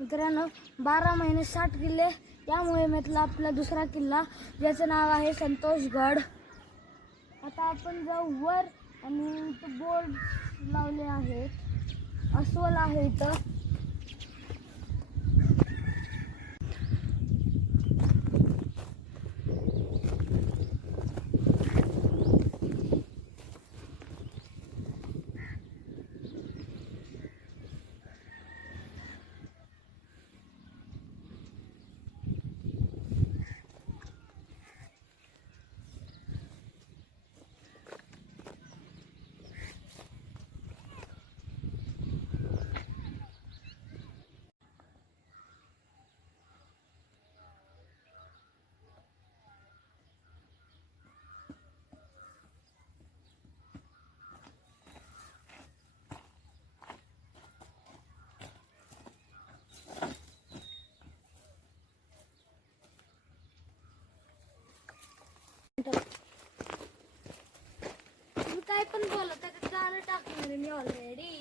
मित्रांनो 12 महिने 60 किल्ले या मोहिमेतला आपला दुसरा किल्ला ज्याचं नाव आहे संतोषगड। आता आपण जाऊ वर आणि इथं बोर्ड लावले आहेत, अस्वल आहे इथं। तुम्ही काय पण बोला, त्याच्यात गाणं टाकणार मी ऑलरेडी।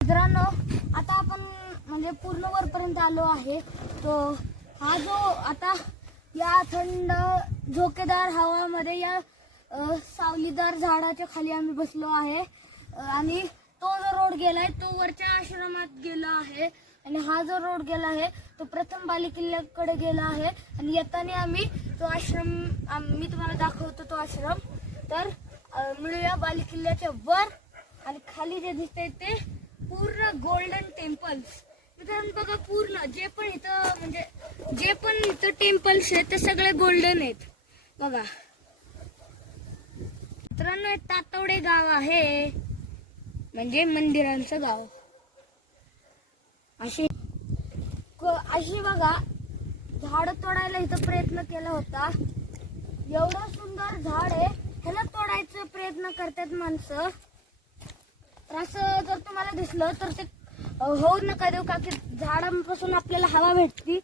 मित्रांनो आता आपण म्हणजे पूर्ण वरपर्यंत आलो आहे। तो हा जो आता या थंड झोकेदार हवामध्ये या सावलीदार झाडाच्या खाली आम्ही बसलो आहे आणि तो जो रोड गेलाय तो वरच्या आश्रमात गेला आहे आणि हा जो रोड गेला आहे तो प्रथम बालेकिल्ल्याकडे गेला आहे आणि येताना आम्ही तो आश्रम मी तुम्हाला दाखवतो तो आश्रम। तर मिळूया बालेकिल्ल्याच्या वर आणि खाली जे दिसतंय ते पूर्ण गोल्डन टेम्पल्स। मित्रांनो बघा, पूर्ण जे पण इथं टेम्पल्स आहेत ते सगळे गोल्डन आहेत बघा। मित्रांनो तातवडे गाव आहे, म्हणजे मंदिरांचं गाव। अशी बघा झाड तोडायला इथं प्रयत्न केला होता। एवढं सुंदर झाड आहे, ह्याला तोडायचा प्रयत्न करतात माणसं। असं जर तुम्हाला दिसलं तर ते होऊ नका देऊ, का की झाडांपासून आपल्याला हवा भेटती,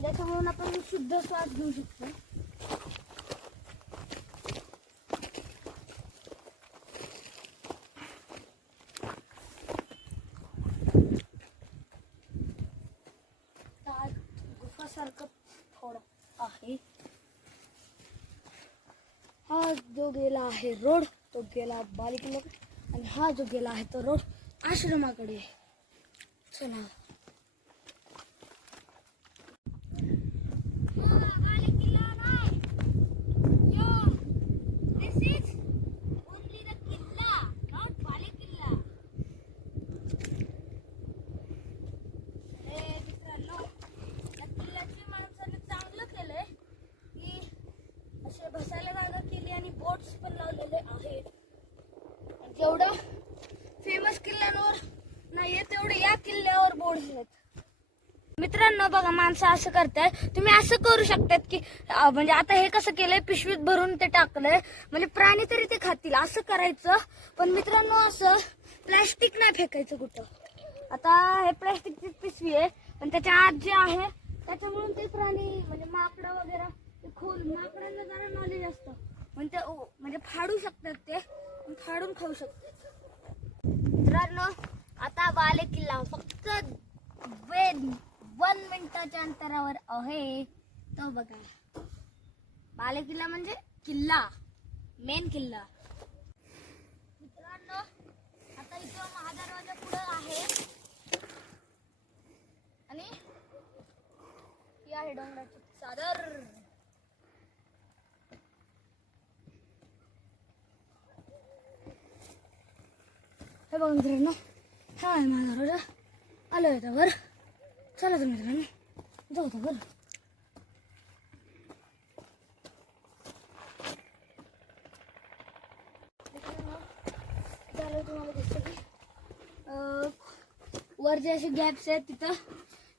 त्याच्यामुळे आपण शुद्ध श्वास घेऊ शकतो। गुफासारखं थोडं आहे। हा जो गेला आहे रोड तो गेला बालेकिल्ल्याकडे आणि हा जो गेला आहे तो रोड आश्रमाकडे। चला बसायला जागा केली आणि बोट्स पण लावलेले आहेत। जेवढं फेमस किल्ल्यांवर नाहीये तेवढे या किल्ल्यावर बोर्ड्स आहेत। मित्रांनो बघा, माणसं असं करताय, तुम्ही असं करू शकतात की म्हणजे आता हे कसं केलंय, पिशवीत भरून ते टाकलंय म्हणजे प्राणी तरी ते खातील असं करायचं। पण मित्रांनो असं प्लॅस्टिक नाही फेकायचं कुठं। आता हे प्लॅस्टिकची पिशवी आहे पण त्याच्या आत जे आहे त्याच्यामुळे ते प्राणी म्हणजे माकडं वगैरे माकडांना जरा नॉलेज असतं म्हणजे फाडू शकतात, ते फाडून खाऊ शकतात। मित्रांनो आता बालेकिल्ला फक्त 1 मिनिटाच्या अंतरावर आहे, तो बघा। बालेकिल्ला म्हणजे किल्ला, मेन किल्ला। मित्रांनो आता इथं महादरवाजा पुढे आहे आणि आहे डोंगराची चादर. हे बघा मित्रांनो, हा आहे माझा दरवाजा. आलो आहे वर. चला तर मित्रांनो जाऊ तर वर. झालं तुम्हाला दिसतं की वर जे असे गॅप्स आहेत तिथं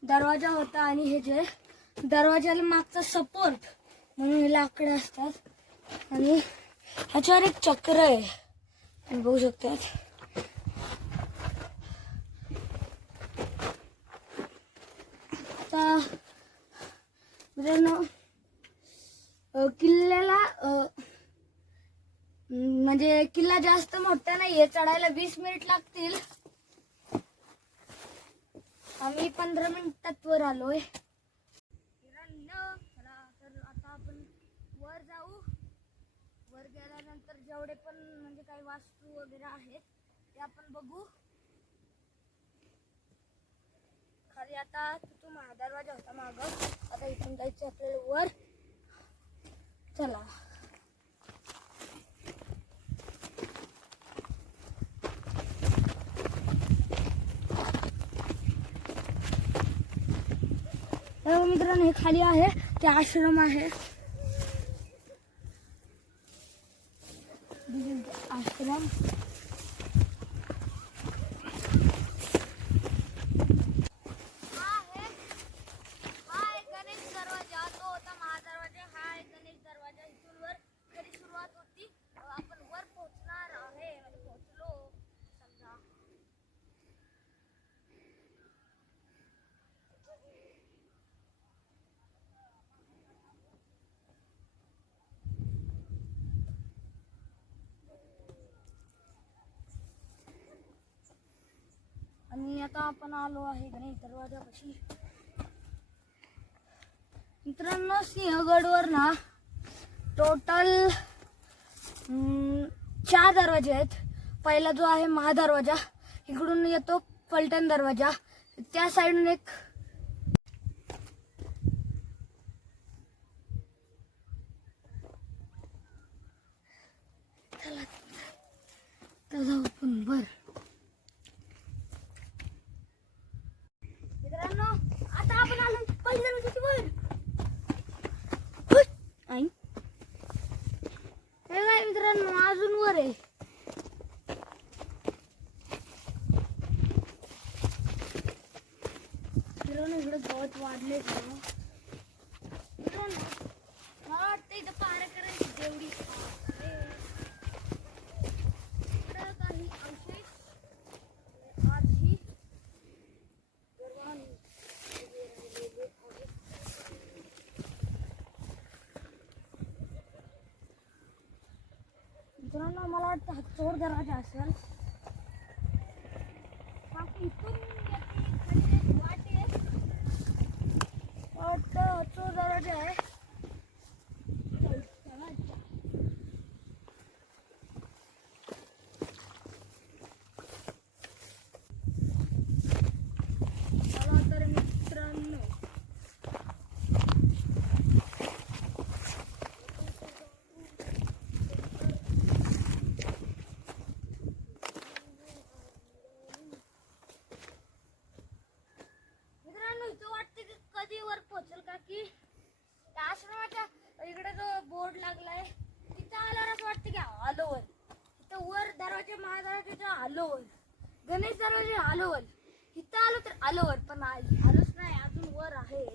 दरवाजा होता आणि हे जे दरवाजाला मागचा सपोर्ट म्हणून हे लाकडं असतात आणि ह्याच्यावर एक चक्र आहे तुम्ही बघू शकतात. आता मित्रांनो किल्ल्याला म्हणजे किल्ला जास्त मोठा नाहीये, चढायला 20 मिनिट लागतील. आम्ही 15 मिनिटात वर आलोय. चला तर आता आपण वर जाऊ. वर गेल्यानंतर जेवढे पण म्हणजे काही वास्तू वगैरे आहेत ते आपण बघू. खाली आता तिथून दरवाजा होता माग, आता इथून जायचं आपल्याला वर. चला मित्रांनो, हे खाली आहे ते आश्रम आहे. आश्रम आणि आता आपण आलो आहे गणेश दरवाजापाशी. मित्रांनो, सिंहगडवर ना टोटल 4 दरवाजे आहेत. पहिला जो आहे महादरवाजा, इकडून येतो पलटण दरवाजा, त्या साईडून एक जाऊ आपण वर. मित्रांनो, आता आपण आलो पहिल्या दरवाजाच्या वर. हे काय मित्रांनो, अजून वर आहे. मित्रांनो, इकडे गवत वाढले. मित्रांनो, मला वाटतं इथं पार करायची तेवढी काही अवशेष आजही मित्रांनो, मला वाटतं हा चोर दरवाजा असेल. इथून वाटे वाटतं चोर दरवाजा आहे. वर पोहोचल का की त्या आश्रमाच्या इकडे जो बोर्ड लागलाय तिथं आल्यावर असं वाटतं की आलो वर. तिथं वर दरवाजा महादरवाजा आलो वर, गणेश दरवाजा आलो वर, इथं आलो तर आलो वर, पण आलोच नाही, अजून वर आहे.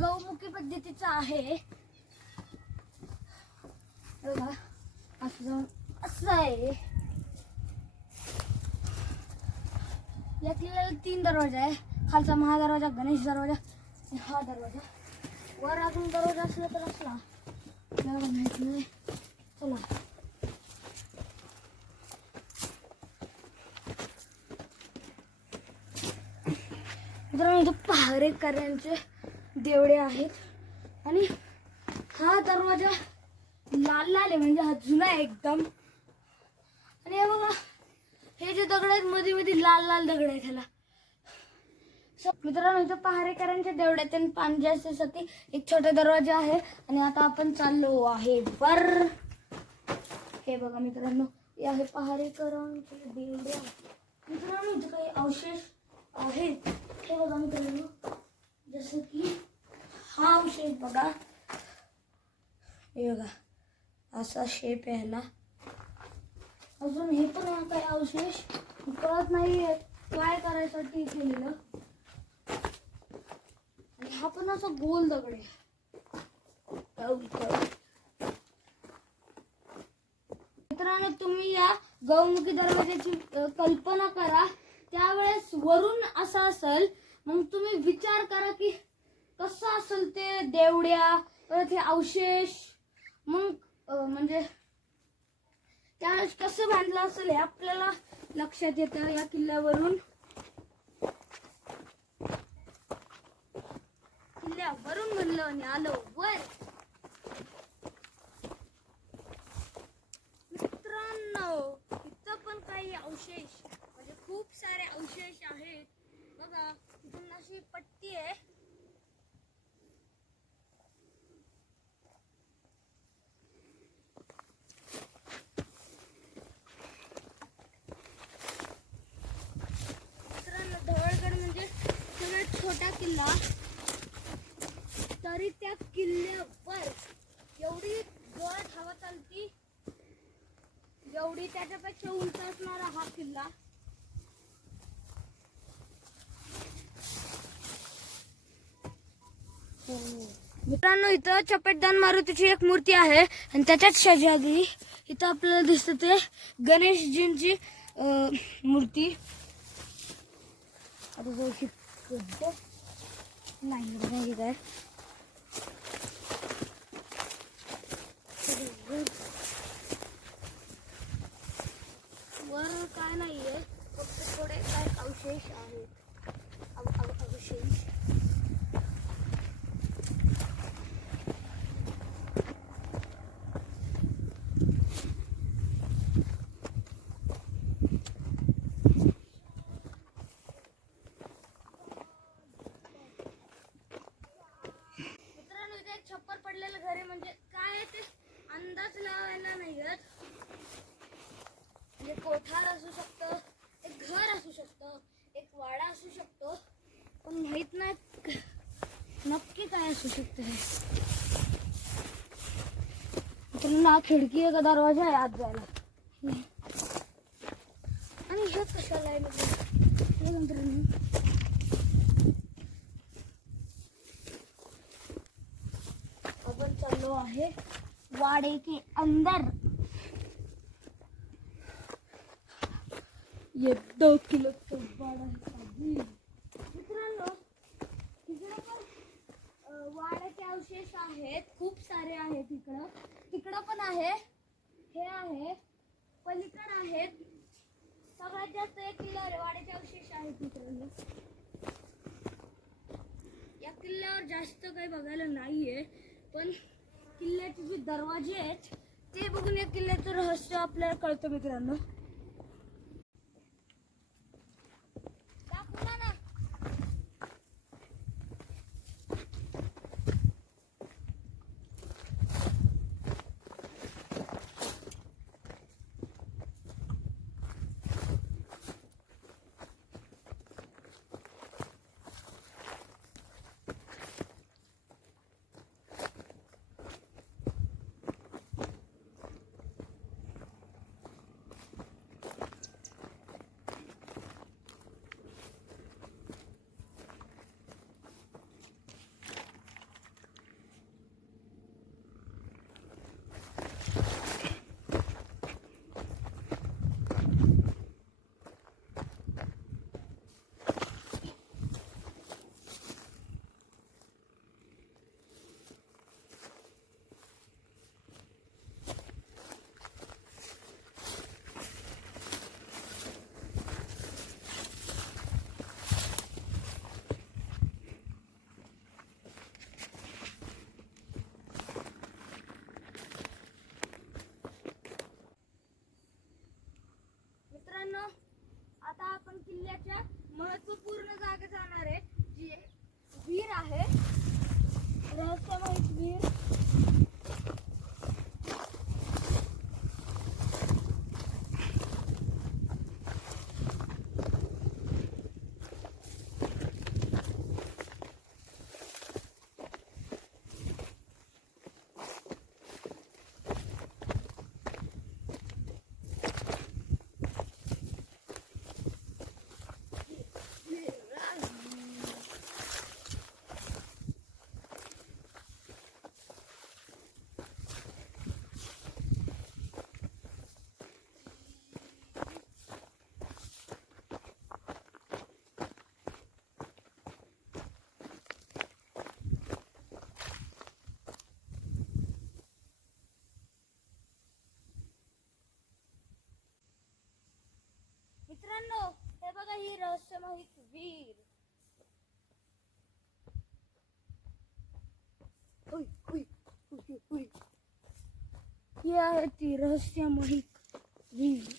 गौमुखी पद्धतीचा आहे बघा. असं आहे. या किल्ल्याला 3 दरवाजा आहे. खालचा महादरवाजा, गणेश दरवाजा आणि हा दरवाजा. वर अजून दरवाजा असला तर असला आपल्याला माहित नाही. चला मित्रांनो, पहारेकऱ्यांचे देवळे आहेत आणि हा दरवाजा लाल लाल आहे, म्हणजे हा जुना आहे एकदम. आणि हे बघा, हे जे दगड आहेत मध्ये मध्ये लाल लाल दगड आहेत ह्याला. मित्रांनो, इथं पहारेकरांच्या देवळात आणि पांढऱ्यासाठी एक छोटा दरवाजा आहे. आणि आता आपण चाललो आहे वर. हे बघा मित्रांनो, हे आहे पहारेकरांचे देवळे. मित्रांनो, इथं काही अवशेष आहेत. हे बघा मित्रांनो, जसं की हा अवशेष बघा. हे बघा, असा शेप आहे ह्याला. अजून हे पण आहे काही अवशेष, कळत नाही काय करायसाठी केलेलं. आणि हा पण असा गोल दगड आहे. मित्रांनो, तुम्ही या गौमुखी दरवाजाची कल्पना करा. त्यावेळेस वरून असं असेल, मग तुम्ही विचार करा की कसं असेल ते देवड्या, परत हे अवशेष. मग म्हणजे त्यावेळेस कसं बांधलं असेल हे आपल्याला लक्षात येतं या किल्ल्यावरून. किल्ल्यावरून म्हणलं आणि आलो वर. मित्रांनो, इथं पण काही अवशेष, म्हणजे खूप सारे अवशेष आहेत बघा. इथून अशी पट्टी आहे. छोटा किल्ला, तरी त्या किल्ल्यावर एवढी जोरात हवा चालती, एवढी त्याच्यापेक्षा उंच असणारा हा किल्ला. मित्रांनो, इथं चपेटदान मारुतीची एक मूर्ती आहे आणि त्याच्याच शेजारी इथं आपल्याला दिसते ते गणेशजींची मूर्ती. आता जो नाही काय वर काय नाहीये, फक्त थोडे काय अवशेष आहेत. अवशेष छप्पर पडलेलं घर आहे, म्हणजे काय ते अंदाज लावायला नाही येत. म्हणजे कोठार असू शकतं, एक घर असू शकतं, एक वाडा असू शकतो, पण माहित नाही नक्की काय असू शकतं. ना खिडकी आहे का दरवाजा आहे आत जायला. आणि हे कशाला आहे मित्रांनो, अपन चलो आहे वाड़े के अंदर. ये 2 किलो का वाड़ा है मित्रांनो. तिकडं पण वाड्याचे अवशेष आहेत, खूप सारे आहेत. तिकडं पण आहे, हे आहे, पलीकडे आहेत. सगळ्यात जास्त एक किल्ल्यावर वाड्याचे अवशेष आहेत मित्रांनो. या किल्ल्यावर जास्त काही बघायला नाहीये, पण किल्ल्याचे जे दरवाजे आहेत ते बघून या किल्ल्याचं रहस्य आपल्याला कळतं मित्रांनो. महत्वपूर्ण जागा जाणार आहे, जी विहीर आहे, रहस्यमय विहीर. मित्रांनो, हे बघा, ही रहस्यमय विहीर. हुई, हुई, हुई, हुई. ही आहे ती रहस्यमय विहीर.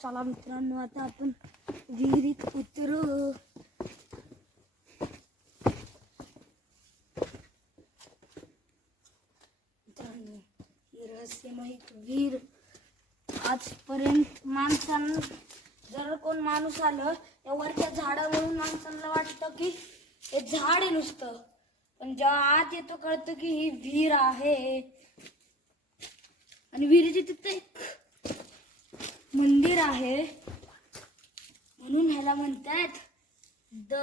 चला मित्रांनो, आता आपण विहिरीत उतरू. मित्रांनो, ही रहस्यमय विहीर. आजपर्यंत माणसानं, जर कोण माणूस आलं त्या वरच्या झाडावरून माणसांना वाटतं की हे झाड आहे नुसतं, पण जेव्हा आत येतो कळतं की ही विहीर आहे. आणि विहिरीच्या तिथे एक मंदिर आहे, म्हणून ह्याला म्हणतात द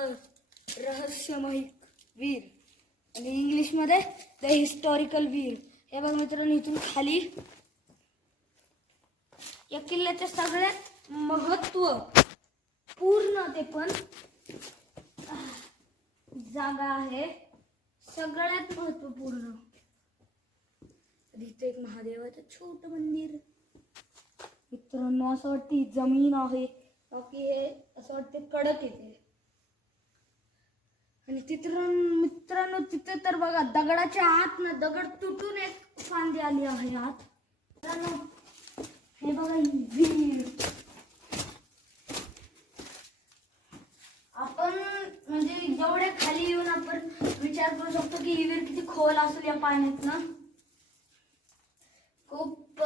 रहस्यमय विहीर, आणि इंग्लिश मध्ये द हिस्टॉरिकल विहीर. हे बघ मित्रांनो, इथून खाली या किल्ल्याचे सगळ्यात महत्व पूर्ण ते पण जागा आहे, सगळ्यात महत्वपूर्ण. इथे एक महादेवाचं छोटं मंदिर. मित्रांनो, असं वाटतं ही जमीन आहे, बाकी हे असं वाटतं कडक येते. आणि मित्रांनो, तिथे तर बघा, दगडाच्या आत ना दगड तुटून एक फांदी आली आहे आत. मित्रांनो, हे बघा ही विहीर. आपण म्हणजे जेवढे खाली येऊन आपण विचार करू शकतो की ही विहीर किती खोल असेल या पाण्यात ना. खूप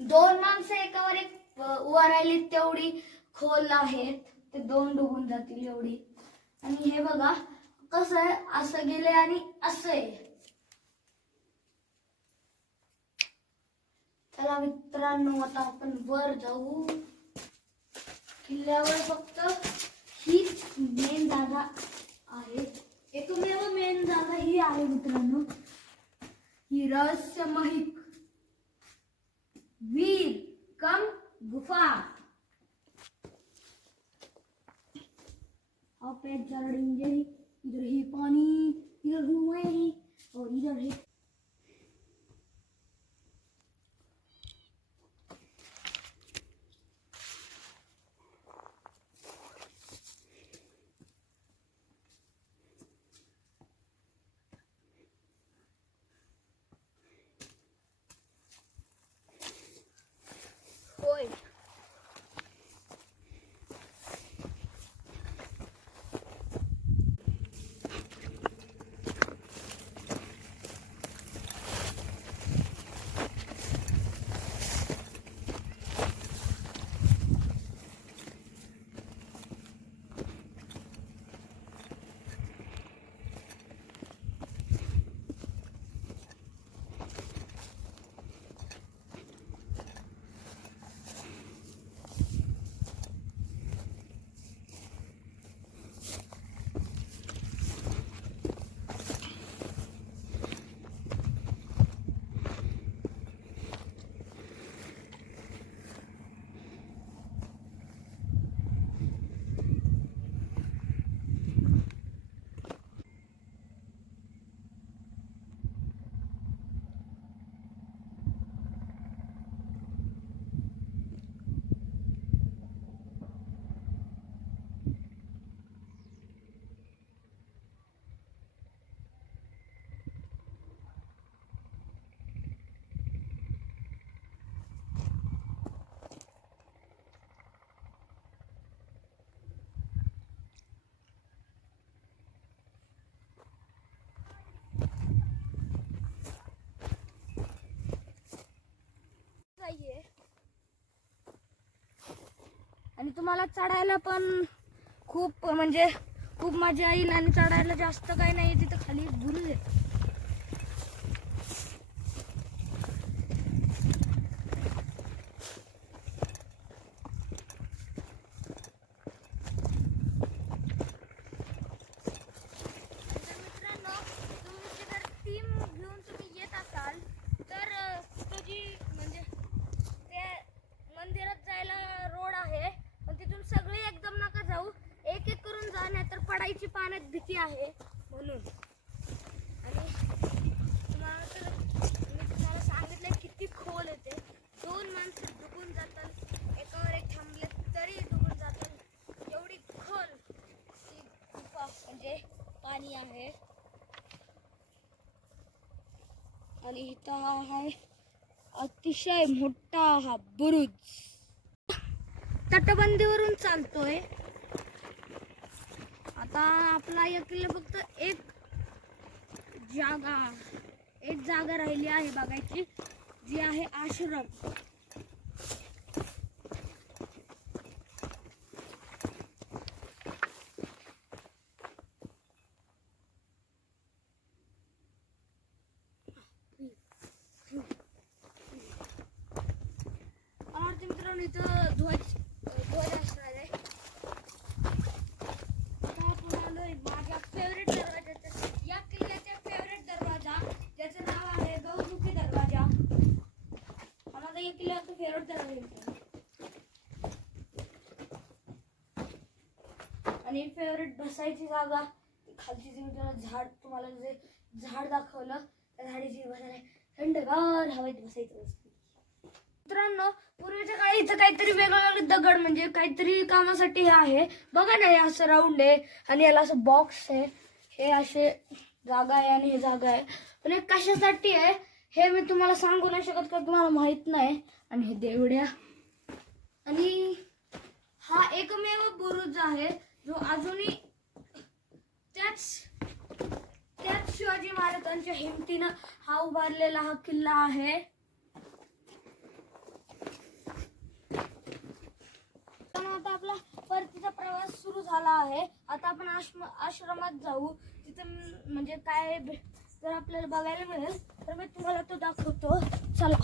2 माणसं एकावर एक उभा राहिली तेवढी खोल आहेत, ते 2 डुबून जातील एवढी. आणि हे बघा कसं आहे, असं गेले आणि असं आहे. चला मित्रांनो, आता आपण वर जाऊ. किल्ल्यावर फक्त हीच मेन जागा आहे, एकमेव मेन जागा ही आहे मित्रांनो, ही रहस्यमय विहीर कम गुफा. आप एक जड़ेंगे, इधर ही पानी, इधर हूँ मैं, और इधर है होय. आणि तुम्हाला चढायला पण खूप म्हणजे खूप मजा येईल. आणि चढायला जास्त काही नाही, तिथं खाली बुरुज आहे. पडायची पाण्यात भीती आहे म्हणून. आणि तुम्हाला सांगितलं किती खोल येते. 2 माणसं डुबून जातात, एकावर एक थांबले तरी डुबून जातात. एवढी खोल ती गुफा म्हणजे पाणी आहे. आणि इथं हा आहे अतिशय मोठा हा बुरुज. तटबंदीवरून चालतोय. आता आपला या किल्ला फक्त एक जागा राहिली आहे बघायची, जी आहे आश्रम. मित्रांनो इथं ध्वज असणार आहे. माझ्या फेवरेट दरवाजाचा, या किल्ल्याचा फेवरेट दरवाजा, ज्याचं नाव आहे गौमुखी दरवाजा. हा माझा या किल्ल्याचा फेवरेट दरवाजा. आणि फेवरेट बसायची जागा खालची, जी झाड, तुम्हाला जे झाड दाखवलं त्या झाडाची बसायला थंडगार हवेत बसायचं. मित्रांनो पूर्वीच्या काळी इथं काहीतरी वेगवेगळे दगड म्हणजे काहीतरी कामासाठी हे आहे बघा ना. हे असं राऊंड आहे आणि याला असं बॉक्स आहे. हे असे जागा आहे आणि हे जागा आहे. पण हे कशासाठी आहे हे मी तुम्हाला सांगू नाही शकत, का तुम्हाला माहित नाही. आणि हे देवड्या. आणि हा एकमेव बुरुज आहे जो अजूनही त्याच शिवाजी महाराजांच्या हिमतीनं हा उभारलेला हा किल्ला आहे. आता आपला परतीचा प्रवास सुरू झाला आहे. आता आपण आश्रमात जाऊ. तिथं म्हणजे काय जर आपल्याला बघायला मिळेल तर मी तुम्हाला तो दाखवतो. चला.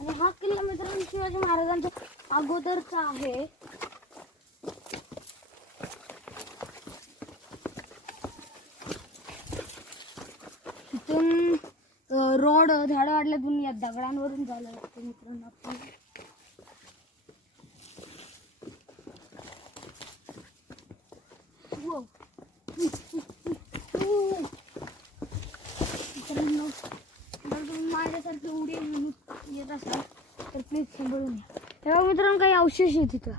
आणि हा किल्ला मित्रांनो शिवाजी महाराजांच्या अगोदरचा आहे. इथून रोड झाडं वाढल्यातून या दगडांवरून जायला लागतं मित्रांनो. मित्रांनो जर तुम्ही माझ्यासारखी उडी येत असाल तर प्लीज सांभाळून या. तेव्हा मित्रांनो काही अवशेष आहे तिथं.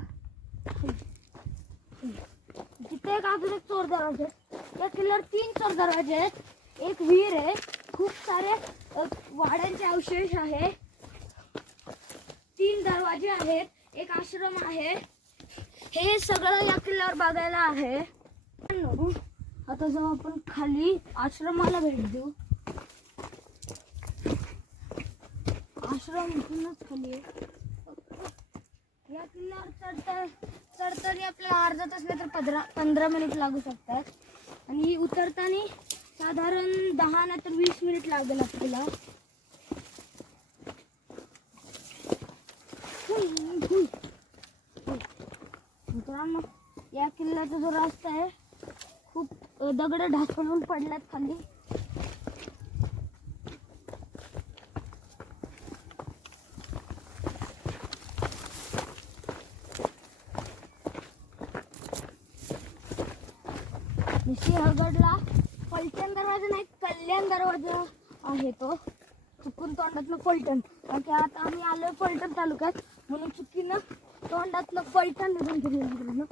तिथे एक अजून एक चोर दरवाजे आहेत. या किल्ल्यावर 3 चोर दरवाजे आहेत. एक विहीर आहे, खूप सारे वाड्यांचे अवशेष आहे, 3 दरवाजे आहेत, एक आश्रम आहे. हे सगळं या किल्ल्यावर बघायला आहे. आता जाऊ आपण खाली आश्रमाला भेट देऊ. आश्रम इथूनच खाली आहे. या किल्ल्यावर चढताना आपल्याला अर्धा तास नाही तर 15 मिनिट लागू शकतात. आणि उतरताना साधारण 10 नाही तर 20 मिनिट लागेल आपल्याला. मित्रांनो या किल्ल्याचा जो रस्ता आहे खूप दगड ढासळून पडल्यात खाली. सिंहगडला पलटण दरवाजा नाही, कल्याण दरवाजा आहे. तो चुकून तोंडातलं पलटण, कारण की आता आम्ही आलोय पलटण तालुक्यात म्हणून चुकीनं तोंडातलं पलटण निघून गेलं.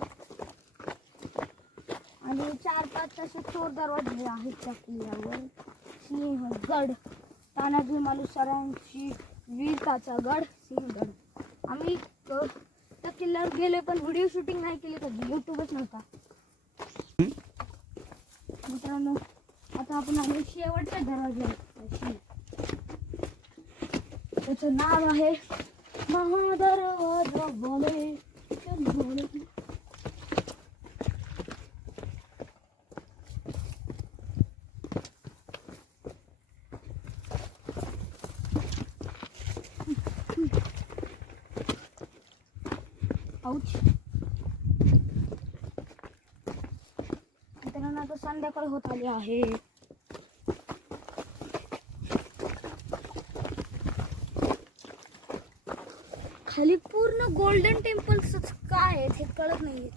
आणि 4-5 असे चोर दरवाजे आहेत त्या किल्ल्यावर. सिंहगड, तानाजी मालुसरांची वीरताचा गड सिंहगड. आम्ही त्या किल्ल्यावर गेले पण व्हिडिओ शूटिंग नाही केली कधी, यूट्यूबच नव्हता. मित्रांनो आता आपण आलो शेवटच्या दरवाज्यापाशी. त्याचं नाव आहे महादरवाजा बोले चल बोले. मित्रांनो आता संध्याकाळ होत आली आहे. खाली पूर्ण गोल्डन टेम्पल्स काय आहेत हे कळत नाहीये.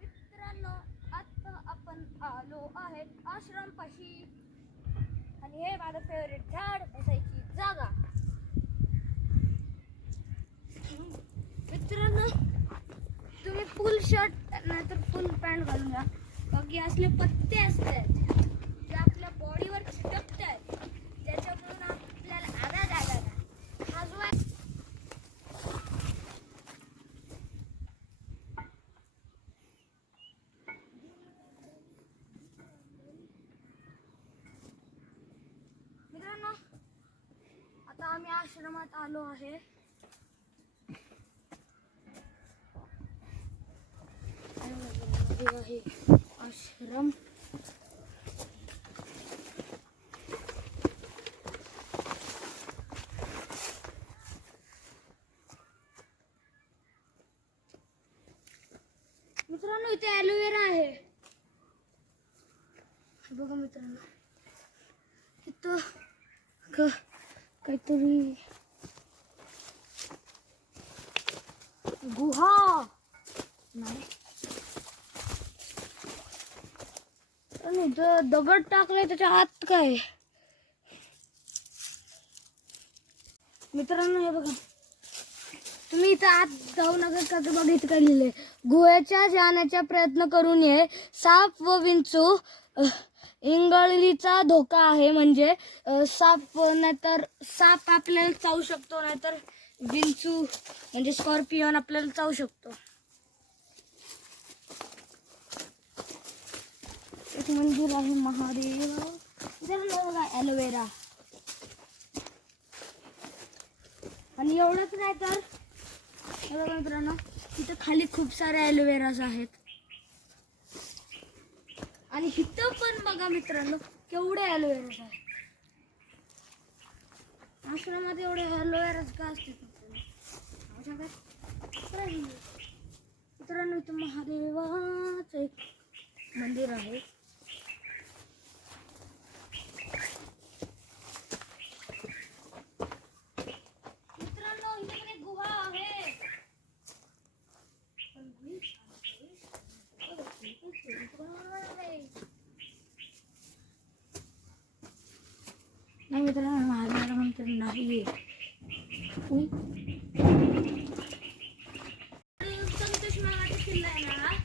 मित्रांनो आता आपण आलो आहे आश्रम पाशी आणि हे माझं फेवरेट झाड, बसायची जागा. मित्रांनो तुम्ही फुल शर्ट नाहीतर फुल पॅन्ट घालून या. बाकी असले पत्ते असतात जे आपल्या बॉडीवर चिटकतात, त्याच्याकडून आपल्याला आधा खाजवाय. मित्रांनो आता आम्ही आश्रमात आलो आहे. आहे आश्रम. मित्रांनो इथे ॲलोवेरा आहे बघा. मित्रांनो इथं काहीतरी गुहा नाही. दगड टाकले त्याच्या आत काय. मित्रांनो हे बघा तुम्ही इथं आत जाऊ नका का बघा इथं काय लिहिलंय. गुहेच्या जाण्याचा प्रयत्न करू नये. साप व विंचू इंगळलीचा धोका आहे. म्हणजे साप नाहीतर साप आपल्याला चावू शकतो, नाहीतर विंचू म्हणजे स्कॉर्पियन आपल्याला चावू शकतो. एक मंदिर आहे महादेव. बघा ॲलोवेरा. आणि एवढंच नाही तर बघा मित्रांनो तिथं खाली खूप सारे ॲलोवेराज आहेत. आणि इथं पण बघा मित्रांनो केवढे ॲलोवेराज आहेत. आश्रमात एवढे ॲलोवेराज का असतात मित्रांनो. इथं महादेवाचं एक मंदिर आहे. नाही मित्रांनो महादेवाला मंदिर नाहीये. संतोष मामाचा किल्ला आहे ना.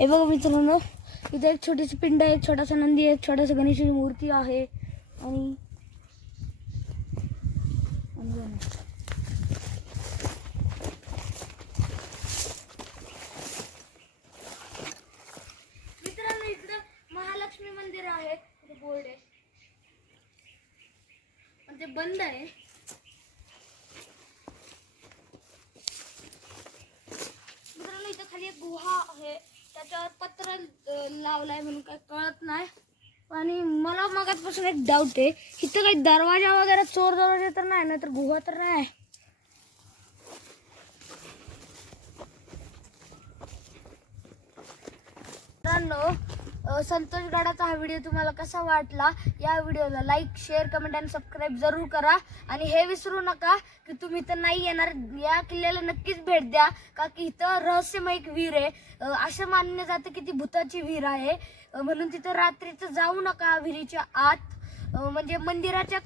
हे बघा मित्रांनो इथे एक छोटीशी पिंड आहे, एक छोटासा नंदी आहे, एक छोटासा गणेशाची मूर्ती आहे. आणि मित्रांनो इकडं महालक्ष्मी मंदिर आहे. बोर्ड आहे पण ते बंद आहे. मित्रांनो इथं खाली एक गुहा आहे, त्याच्यावर पत्र लावलाय म्हणून काय कळत नाही. आणि मला मगाचपासून एक डाऊट आहे इथं काही दरवाजा वगैरे चोर दरवाजा तर नाही ना, तर गुहा तर नाही. मित्रांनो संतोषगडाचा हा व्हिडिओ तुम्हाला कसा वाटला, या व्हिडिओला लाईक, शेअर, कमेंट आणि सबस्क्राईब जरूर करा. आणि हे विसरू नका की तुम्ही इथं नाही येणार, या किल्ल्याला नक्कीच भेट द्या, का की इथं रहस्यमय एक विहीर आहे. असं मानलं जातं की ती भूताची विहीर आहे, म्हणून तिथं रात्रीचं जाऊ नका विहिरीच्या आत. म्हणजे मंदिराच्या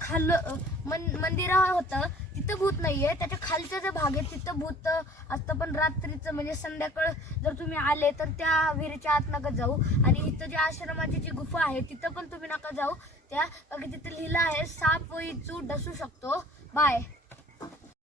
मंदिर होतं तिथं भूत नाहीये, त्याच्या खालचा जो भाग आहे तिथं भूत असतं. पण रात्रीचं म्हणजे संध्याकाळ जर तुम्ही आले तर त्या विहिरीच्या आत नका जाऊ. आणि इथं जे आश्रमाची जी गुफा आहे तिथं पण तुम्ही नका जाऊ, त्या तिथं लिहिलं आहे साप व इचू डसू शकतो. बाय.